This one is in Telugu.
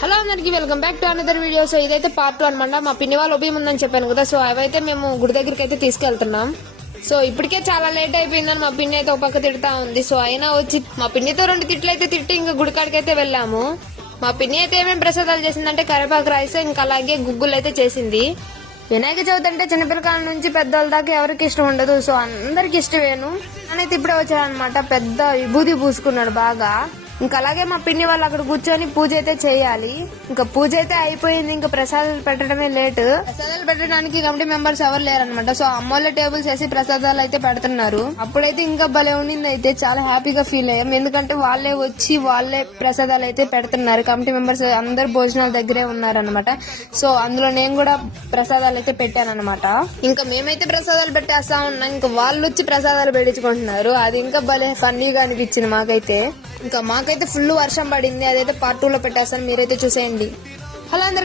హలో అందరికి welcome back to another video. So ఇదైతే పార్ట్ 2 అనమాట. మా పిన్ని వాళ్ళ ఒబీ ఉందని చెప్పాను కదా, సో అవైతే మేము గుడి దగ్గరికి అయితే తీసుకెళ్తున్నాం. సో ఇప్పటికే చాలా లేట్ అయిపోయిందని మా పిన్ని అయితే ఒక పక్క తిడతా ఉంది. సో అయినా వచ్చి మా పిన్నితో 2 తిట్లు అయితే తిట్టి ఇంకా గుడికాడికి అయితే వెళ్ళాము. మా పిన్ని అయితే ఏమేమి ప్రసాదాలు చేసిందంటే కరివేపాకు రైస్, ఇంకా అలాగే గుగ్గులు అయితే చేసింది. వినాయక చవితి అంటే చిన్నపిల్లకాల నుంచి పెద్దవాళ్ళ దాకా ఎవరికి ఇష్టం ఉండదు. సో అందరికి ఇష్టమేను. నేనైతే ఇప్పుడే వచ్చాడనమాట. పెద్ద విభూతి పూసుకున్నాడు బాగా. ఇంకా అలాగే మా పిన్ని వాళ్ళు అక్కడ కూర్చొని పూజ అయితే చేయాలి. ఇంకా పూజ అయితే అయిపోయింది. ఇంకా ప్రసాదాలు పెట్టడమే లేట్. ప్రసాదాలు పెట్టడానికి కమిటీ మెంబర్స్ ఎవరు లేరనమాట. సో అమ్మోళ్ళ టేబుల్స్ వేసి ప్రసాదాలు అయితే పెడుతున్నారు. అప్పుడైతే ఇంకా భలే ఉండింది. అయితే చాలా హ్యాపీగా ఫీల్ అయ్యాం. ఎందుకంటే వాళ్ళే వచ్చి వాళ్ళే ప్రసాదాలు అయితే పెడుతున్నారు. కమిటీ మెంబర్స్ అందరు భోజనాల దగ్గరే ఉన్నారనమాట. సో అందులో నేను కూడా ప్రసాదాలు అయితే పెట్టాను అనమాట. ఇంకా మేమైతే ప్రసాదాలు పెట్టేస్తా ఉన్నాం. ఇంకా వాళ్ళు వచ్చి ప్రసాదాలు పెట్టించుకుంటున్నారు. అది ఇంకా భలే ఫన్నీగా అనిపించింది మాకైతే. ఇంకా మాకైతే ఫుల్ వర్షం పడింది. అదైతే పార్ట్ 2 లో పెట్టేస్తాను, మీరైతే చూసేయండి. హలో అందరికీ.